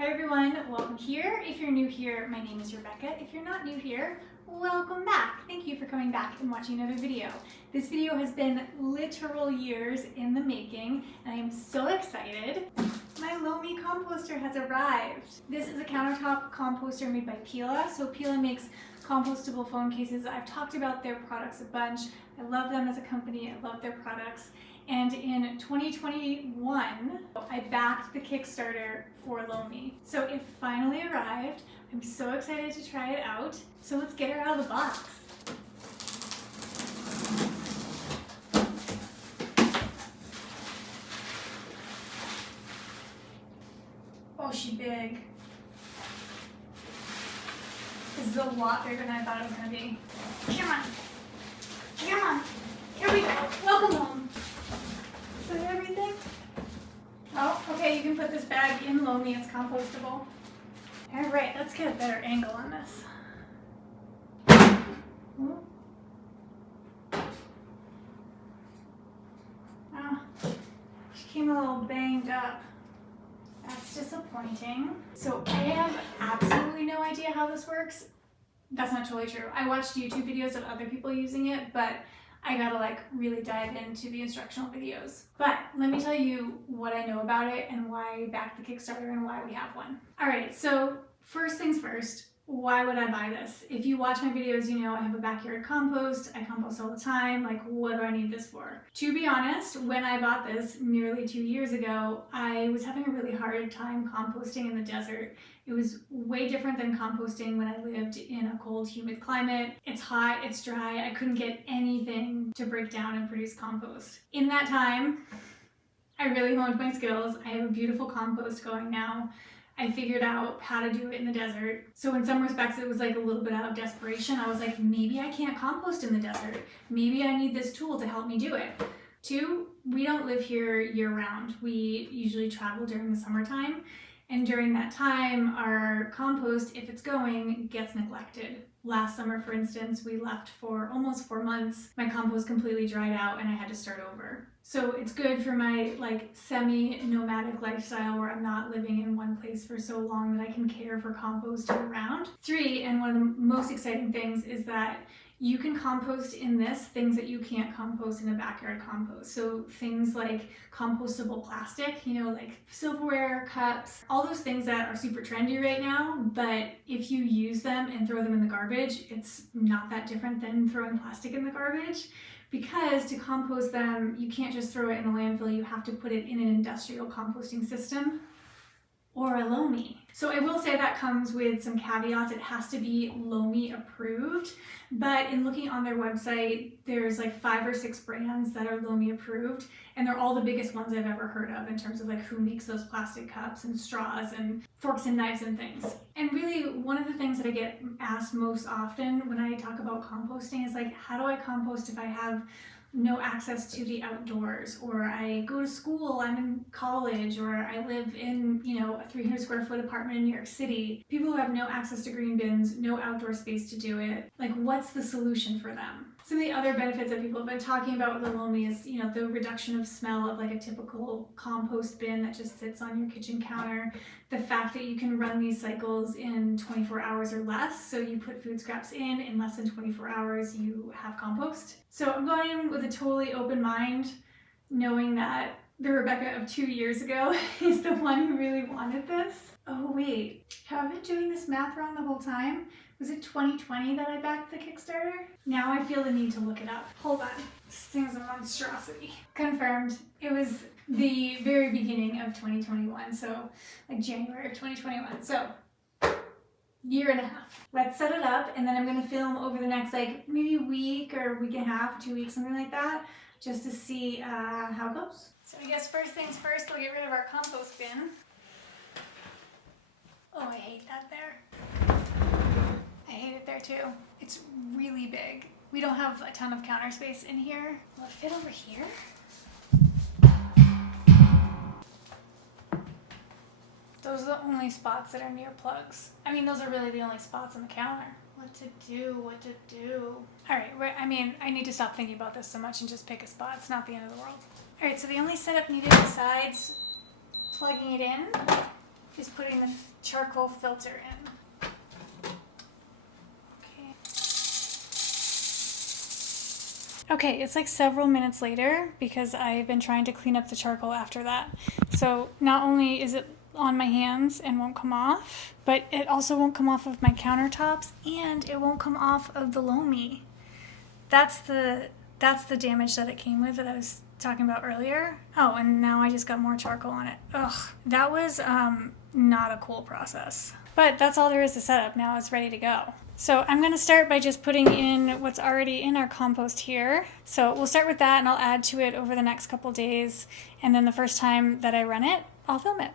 Hi everyone, welcome here. If you're new here, my name is Rebecca. If you're not new here, welcome back. Thank you for coming back and watching another video. This video has been literal years in the making, and I am so excited. My Lomi composter has arrived. This is a countertop composter made by Pela. So Pela makes compostable phone cases. I've talked about their products a bunch. I love them as a company. I love their products. And in 2021, I backed the Kickstarter for Lomi. So it finally arrived. I'm so excited to try it out. So let's get her out of the box. Oh, she's big. This is a lot bigger than I thought it was gonna be. Come on. Come on. Here we go. Welcome home. Is that everything? Oh, okay, you can put this bag in Lomi, it's compostable. All right, let's get a better angle on this. Oh, she came a little banged up. That's disappointing. So I have absolutely no idea how this works. That's not totally true. I watched YouTube videos of other people using it, but I gotta really dive into the instructional videos. But let me tell you what I know about it and why I backed the Kickstarter and why we have one. All right, so first things first, why would I buy this? If you watch my videos, you know I have a backyard compost. I compost all the time. What do I need this for? To be honest, when I bought this nearly 2 years ago, I was having a really hard time composting in the desert. It was way different than composting when I lived in a cold, humid climate. It's hot, it's dry. I couldn't get anything to break down and produce compost. In that time, I really honed my skills. I have a beautiful compost going now. I figured out how to do it in the desert. So in some respects, it was a little bit out of desperation. I was like, maybe I can't compost in the desert. Maybe I need this tool to help me do it. 2, we don't live here year round. We usually travel during the summertime. And during that time, our compost, if it's going, gets neglected. Last summer, for instance, we left for almost 4 months. My compost completely dried out and I had to start over. So it's good for my semi-nomadic lifestyle where I'm not living in one place for so long that I can care for compost year round. 3, and one of the most exciting things is that you can compost in this things that you can't compost in a backyard compost. So things like compostable plastic, like silverware, cups, all those things that are super trendy right now, but if you use them and throw them in the garbage, it's not that different than throwing plastic in the garbage. Because to compost them, you can't just throw it in a landfill, you have to put it in an industrial composting system or a Lomi. So I will say that comes with some caveats. It has to be Lomi approved, but in looking on their website, there's 5 or 6 brands that are Lomi approved, and they're all the biggest ones I've ever heard of in terms of who makes those plastic cups and straws and forks and knives and things. And really, one of the things that I get asked most often when I talk about composting is how do I compost if I have no access to the outdoors, or I go to school, I'm in college, or I live in, a 300 square foot apartment in New York City. People who have no access to green bins, no outdoor space to do it. What's the solution for them? Some of the other benefits that people have been talking about with the Lomi is, the reduction of smell of a typical compost bin that just sits on your kitchen counter. The fact that you can run these cycles in 24 hours or less. So you put food scraps in less than 24 hours, you have compost. So I'm going in with a totally open mind, knowing that the Rebecca of 2 years ago is the one who really wanted this. Oh wait, have I been doing this math wrong the whole time? Was it 2020 that I backed the Kickstarter? Now I feel the need to look it up. Hold on, this thing's a monstrosity. Confirmed, it was the very beginning of 2021, so January of 2021. So, year and a half. Let's set it up, and then I'm gonna film over the next maybe week or week and a half, 2 weeks, something like that, just to see how it goes. So I guess first things first, we'll get rid of our compost bin. Oh, I hate that there. I hate it there too. It's really big. We don't have a ton of counter space in here. Will it fit over here? Those are the only spots that are near plugs. Those are really the only spots on the counter. What to do. All right, I need to stop thinking about this so much and just pick a spot. It's not the end of the world. All right, so the only setup needed besides plugging it in is putting the charcoal filter in. Okay, it's like several minutes later because I've been trying to clean up the charcoal after that. So not only is it on my hands and won't come off, but it also won't come off of my countertops and it won't come off of the Lomi. That's the damage that it came with that I was talking about earlier. Oh, and now I just got more charcoal on it. Ugh, that was not a cool process. But that's all there is to set up. Now it's ready to go. So I'm going to start by just putting in what's already in our compost here. So we'll start with that and I'll add to it over the next couple days. And then the first time that I run it, I'll film it.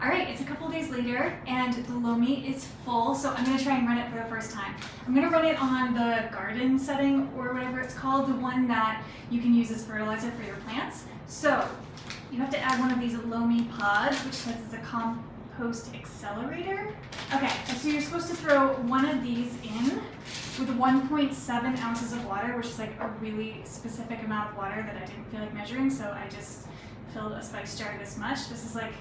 All right, it's a couple days later and the Lomi is full, so I'm gonna try and run it for the first time. I'm gonna run it on the garden setting or whatever it's called, the one that you can use as fertilizer for your plants. So you have to add one of these Lomi pods, which says it's a compost accelerator. Okay, and so you're supposed to throw one of these in with 1.7 ounces of water, which is like a really specific amount of water that I didn't feel like measuring, so I just filled a spice jar this much. This is like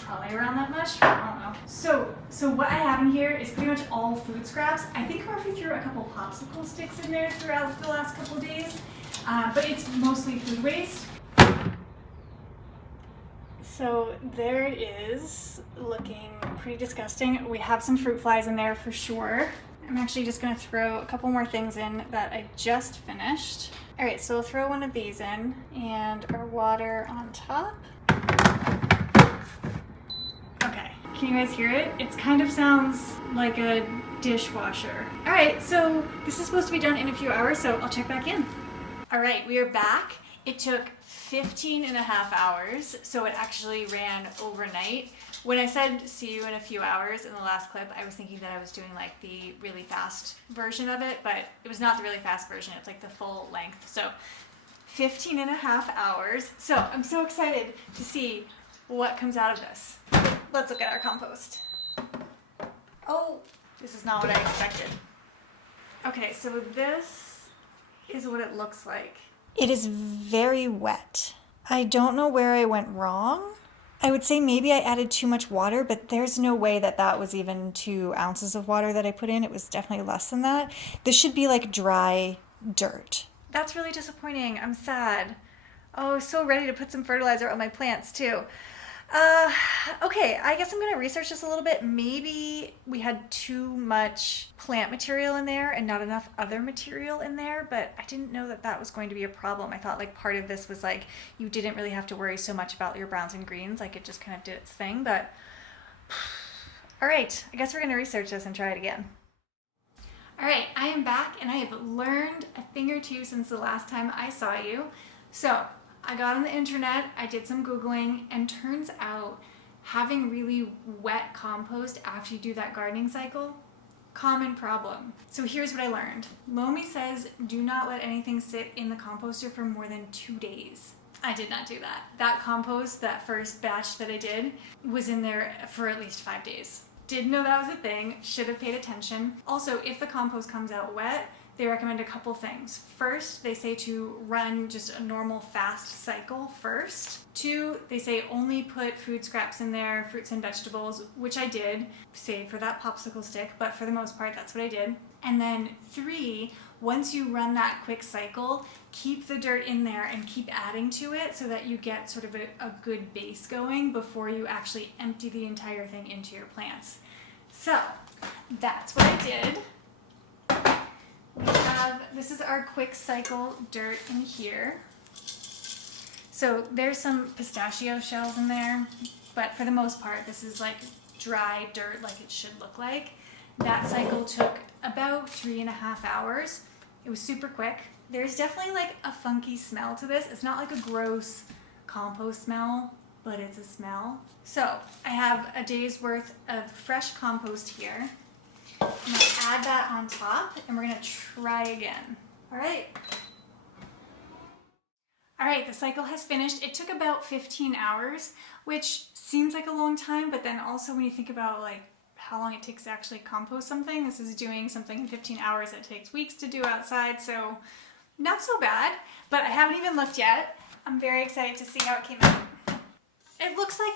probably around that much, I don't know. So what I have in here is pretty much all food scraps. I think Murphy threw a couple popsicle sticks in there throughout the last couple days, but it's mostly food waste. So there it is, looking pretty disgusting. We have some fruit flies in there for sure. I'm actually just gonna throw a couple more things in that I just finished. All right, so we'll throw one of these in and our water on top. Okay, can you guys hear it? It kind of sounds like a dishwasher. All right, so this is supposed to be done in a few hours, so I'll check back in. All right, we are back. It took 15.5 hours, so it actually ran overnight. When I said see you in a few hours in the last clip, I was thinking that I was doing like the really fast version of it, but it was not the really fast version, it's like the full length. So 15.5 hours. So I'm so excited to see what comes out of this. Let's look at our compost. Oh, this is not what I expected. Okay, so this is what it looks like. It is very wet. I don't know where I went wrong. I would say maybe I added too much water, but there's no way that that was even 2 ounces of water that I put in. It was definitely less than that. This should be like dry dirt. That's really disappointing. I'm sad. Oh, I was so ready to put some fertilizer on my plants too. Okay, I guess I'm gonna research this a little bit. Maybe we had too much plant material in there and not enough other material in there, but I didn't know that that was going to be a problem. I thought like part of this was like you didn't really have to worry so much about your browns and greens, like it just kind of did its thing, but all right, I guess we're gonna research this and try it again. All right, I am back and I have learned a thing or two since the last time I saw you. So I got on the internet, I did some Googling, and turns out having really wet compost after you do that gardening cycle, common problem. So here's what I learned. Lomi says do not let anything sit in the composter for more than 2 days. I did not do that. That compost, that first batch that I did, was in there for at least 5 days. Didn't know that was a thing, should have paid attention. Also, if the compost comes out wet, they recommend a couple things. First, they say to run just a normal fast cycle first. 2, they say only put food scraps in there, fruits and vegetables, which I did, save for that popsicle stick, but for the most part, that's what I did. And then 3, once you run that quick cycle, keep the dirt in there and keep adding to it so that you get sort of a good base going before you actually empty the entire thing into your plants. So that's what I did. This is our quick cycle dirt in here. So there's some pistachio shells in there, but for the most part, this is like dry dirt like it should look like. That cycle took about 3.5 hours. It was super quick. There's definitely like a funky smell to this. It's not like a gross compost smell, but it's a smell. So I have a day's worth of fresh compost here. I'm gonna add that on top and we're gonna try again. All right. All right, the cycle has finished. It took about 15 hours, which seems like a long time, but then also when you think about like how long it takes to actually compost something, this is doing something in 15 hours that takes weeks to do outside, so not so bad, but I haven't even looked yet. I'm very excited to see how it came out. It looks like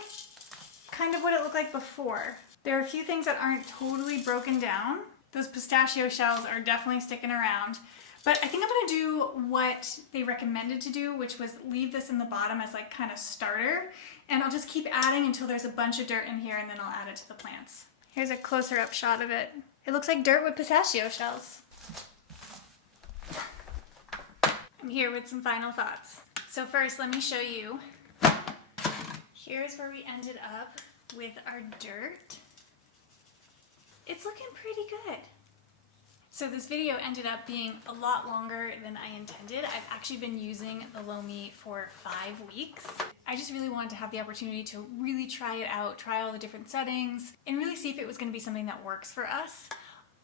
kind of what it looked like before. There are a few things that aren't totally broken down. Those pistachio shells are definitely sticking around. But I think I'm gonna do what they recommended to do, which was leave this in the bottom as like kind of starter. And I'll just keep adding until there's a bunch of dirt in here, and then I'll add it to the plants. Here's a closer up shot of it. It looks like dirt with pistachio shells. I'm here with some final thoughts. So first, let me show you. Here's where we ended up with our dirt. It's looking pretty good. So this video ended up being a lot longer than I intended. I've actually been using the Lomi for 5 weeks. I just really wanted to have the opportunity to really try it out, try all the different settings, and really see if it was going to be something that works for us.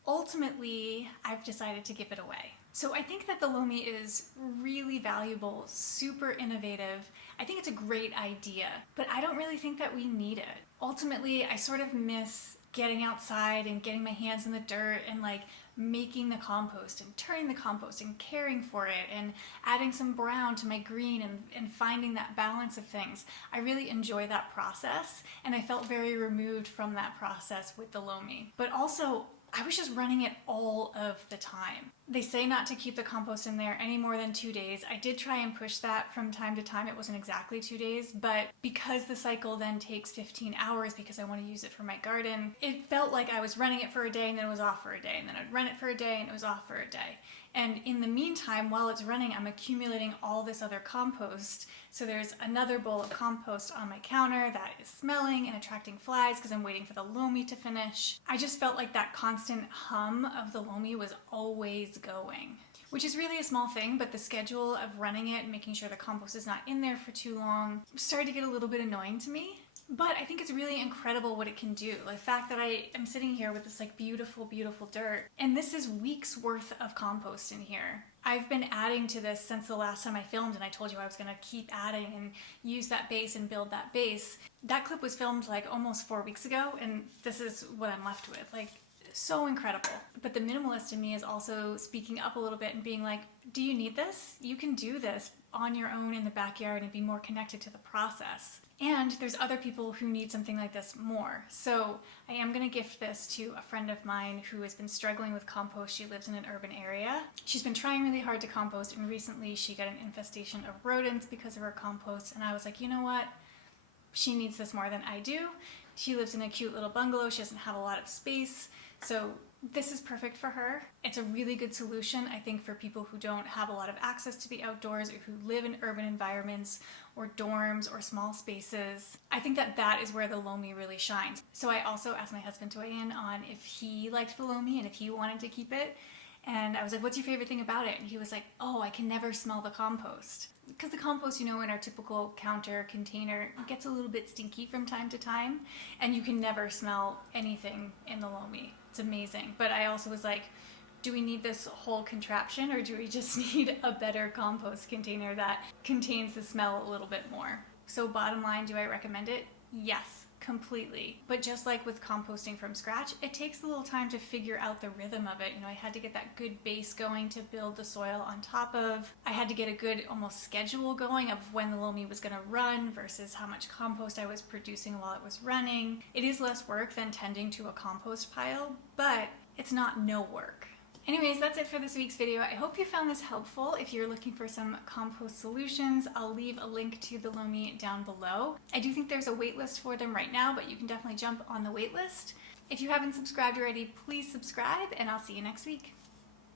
Ultimately, I've decided to give it away. So I think that the Lomi is really valuable, super innovative. I think it's a great idea, but I don't really think that we need it. Ultimately, I sort of miss getting outside and getting my hands in the dirt and like making the compost and turning the compost and caring for it and adding some brown to my green and finding that balance of things. I really enjoy that process, and I felt very removed from that process with the Lomi. But also, I was just running it all of the time. They say not to keep the compost in there any more than 2 days. I did try and push that from time to time. It wasn't exactly 2 days, but because the cycle then takes 15 hours because I want to use it for my garden, it felt like I was running it for a day and then it was off for a day, and then I'd run it for a day and it was off for a day. And in the meantime, while it's running, I'm accumulating all this other compost. So there's another bowl of compost on my counter that is smelling and attracting flies because I'm waiting for the Lomi to finish. I just felt like that constant hum of the Lomi was always going, which is really a small thing, but the schedule of running it and making sure the compost is not in there for too long started to get a little bit annoying to me. But I think it's really incredible what it can do. The fact that I am sitting here with this like beautiful, beautiful dirt, and this is weeks worth of compost in here. I've been adding to this since the last time I filmed, and I told you I was gonna keep adding and use that base and build that base. That clip was filmed like almost 4 weeks ago, and this is what I'm left with. Like, so incredible. But the minimalist in me is also speaking up a little bit and being like, do you need this? You can do this on your own in the backyard and be more connected to the process. And there's other people who need something like this more. So I am going to gift this to a friend of mine who has been struggling with compost. She lives in an urban area. She's been trying really hard to compost, and recently she got an infestation of rodents because of her compost. And I was like, you know what? She needs this more than I do. She lives in a cute little bungalow. She doesn't have a lot of space. So this is perfect for her. It's a really good solution, I think, for people who don't have a lot of access to the outdoors or who live in urban environments or dorms or small spaces. I think that that is where the Lomi really shines. So I also asked my husband to weigh in on if he liked the Lomi and if he wanted to keep it. And I was like, what's your favorite thing about it? And he was like, oh, I can never smell the compost. Because the compost, you know, in our typical counter container, gets a little bit stinky from time to time, and you can never smell anything in the Lomi. It's amazing. But I also was like, do we need this whole contraption, or do we just need a better compost container that contains the smell a little bit more? So bottom line, do I recommend it? Yes, completely. But just like with composting from scratch, it takes a little time to figure out the rhythm of it. You know, I had to get that good base going to build the soil on top of. I had to get a good almost schedule going of when the Lomi was going to run versus how much compost I was producing while it was running. It is less work than tending to a compost pile, but it's not no work. Anyways, that's it for this week's video. I hope you found this helpful. If you're looking for some compost solutions, I'll leave a link to the Lomi down below. I do think there's a wait list for them right now, but you can definitely jump on the wait list. If you haven't subscribed already, please subscribe, and I'll see you next week.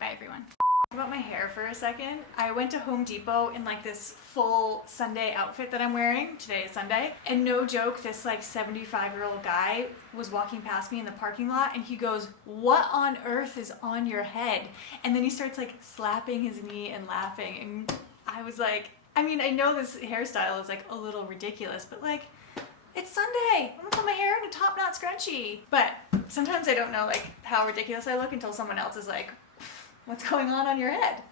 Bye, everyone. About my hair for a second. I went to Home Depot in like this full Sunday outfit that I'm wearing. Today is Sunday. And no joke, this like 75-year-old guy was walking past me in the parking lot, and he goes, what on earth is on your head? And then he starts like slapping his knee and laughing. And I was like, I mean, I know this hairstyle is like a little ridiculous, but like, it's Sunday. I'm gonna put my hair in a top knot scrunchie. But sometimes I don't know like how ridiculous I look until someone else is like, what's going on your head?